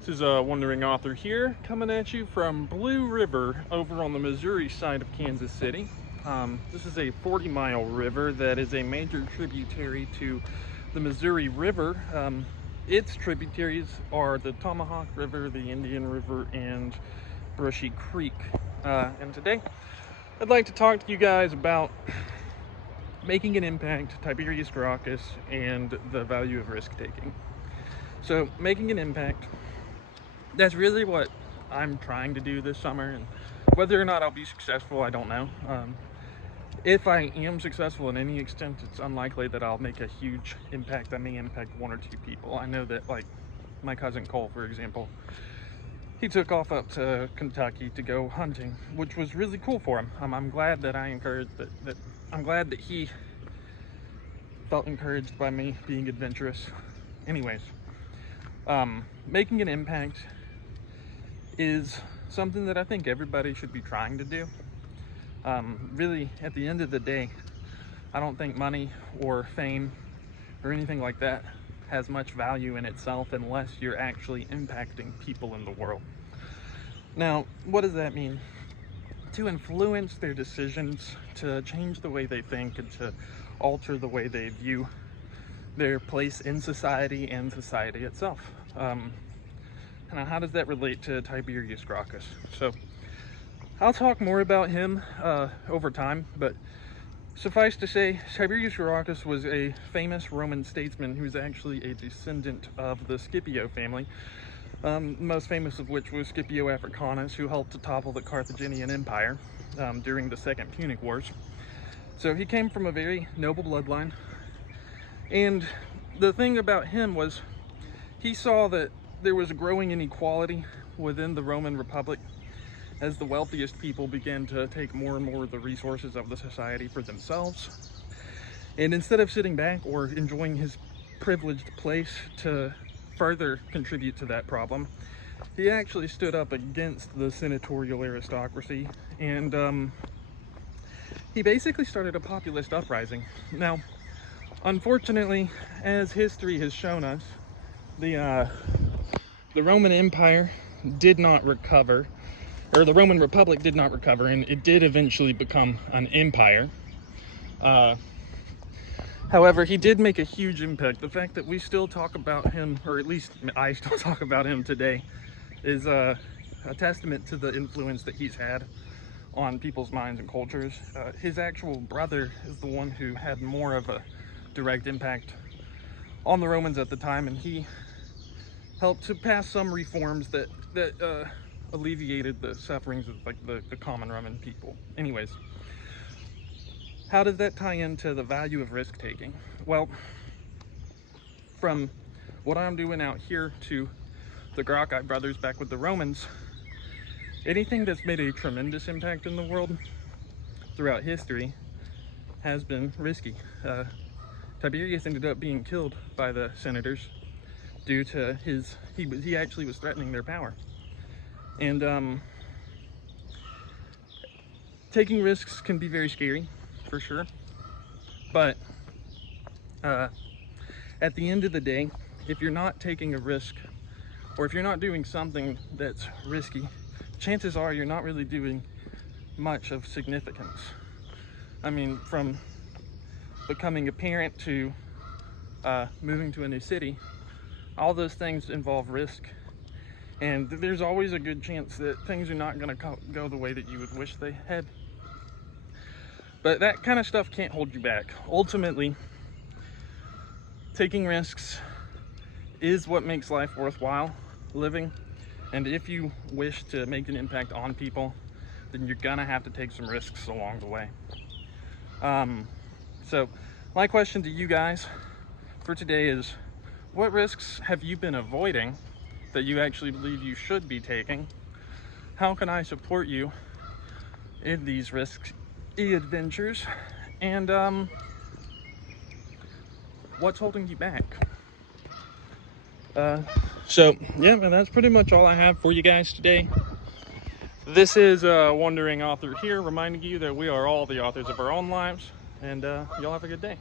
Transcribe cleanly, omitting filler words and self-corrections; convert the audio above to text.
This is a wandering author here, coming at you from Blue River over on the Missouri side of Kansas City. This is a 40-mile river that is a major tributary to the Missouri River. Its tributaries are the Tomahawk River, the Indian River, and Brushy Creek. And today, I'd like to talk to you guys about making an impact, Tiberius, Gracchus, and the value of risk-taking. So, making an impact, that's really what I'm trying to do this summer, and whether or not I'll be successful, I don't know. If I am successful in any extent, it's unlikely that I'll make a huge impact. I may impact one or two people. I know that, like, my cousin Cole, for example, he took off up to Kentucky to go hunting, which was really cool for him. I'm glad that I encouraged that. I'm glad that he felt encouraged by me being adventurous. Anyways, making an impact is something that I think everybody should be trying to do. Really, at the end of the day, I don't think money or fame or anything like that has much value in itself unless you're actually impacting people in the world. Now, what does that mean? To influence their decisions, to change the way they think, and to alter the way they view their place in society and society itself. Now, how does that relate to Tiberius Gracchus? So, I'll talk more about him over time, but suffice to say, Tiberius Gracchus was a famous Roman statesman who's actually a descendant of the Scipio family, most famous of which was Scipio Africanus, who helped to topple the Carthaginian Empire during the Second Punic Wars. So he came from a very noble bloodline, and the thing about him was he saw that there was a growing inequality within the Roman Republic as the wealthiest people began to take more and more of the resources of the society for themselves. And instead of sitting back or enjoying his privileged place to further contribute to that problem, he actually stood up against the senatorial aristocracy, and he basically started a populist uprising. Now, unfortunately, as history has shown us, the Roman Empire did not recover, or the Roman Republic did not recover, and it did eventually become an empire. However, he did make a huge impact. The fact that we still talk about him, or at least I still talk about him today, is a testament to the influence that he's had on people's minds and cultures. His actual brother is the one who had more of a direct impact on the Romans at the time, and he helped to pass some reforms that alleviated the sufferings of the common Roman people. Anyways, how does that tie into the value of risk-taking? Well, from what I'm doing out here to the Gracchi brothers back with the Romans, anything that's made a tremendous impact in the world throughout history has been risky. Tiberius ended up being killed by the senators due to he actually was threatening their power. And taking risks can be very scary, for sure. But at the end of the day, if you're not taking a risk, or if you're not doing something that's risky, chances are you're not really doing much of significance. I mean, from becoming a parent to moving to a new city, all those things involve risk, and there's always a good chance that things are not going to go the way that you would wish they had. But that kind of stuff can't hold you back. Ultimately, taking risks is what makes life worthwhile living, and if you wish to make an impact on people, then you're gonna have to take some risks along the way. So my question to you guys for today is, what risks have you been avoiding that you actually believe you should be taking? How can I support you in these risky adventures? And what's holding you back? So yeah, man, that's pretty much all I have for you guys today. This is a wandering author here, reminding you that we are all the authors of our own lives, and y'all have a good day.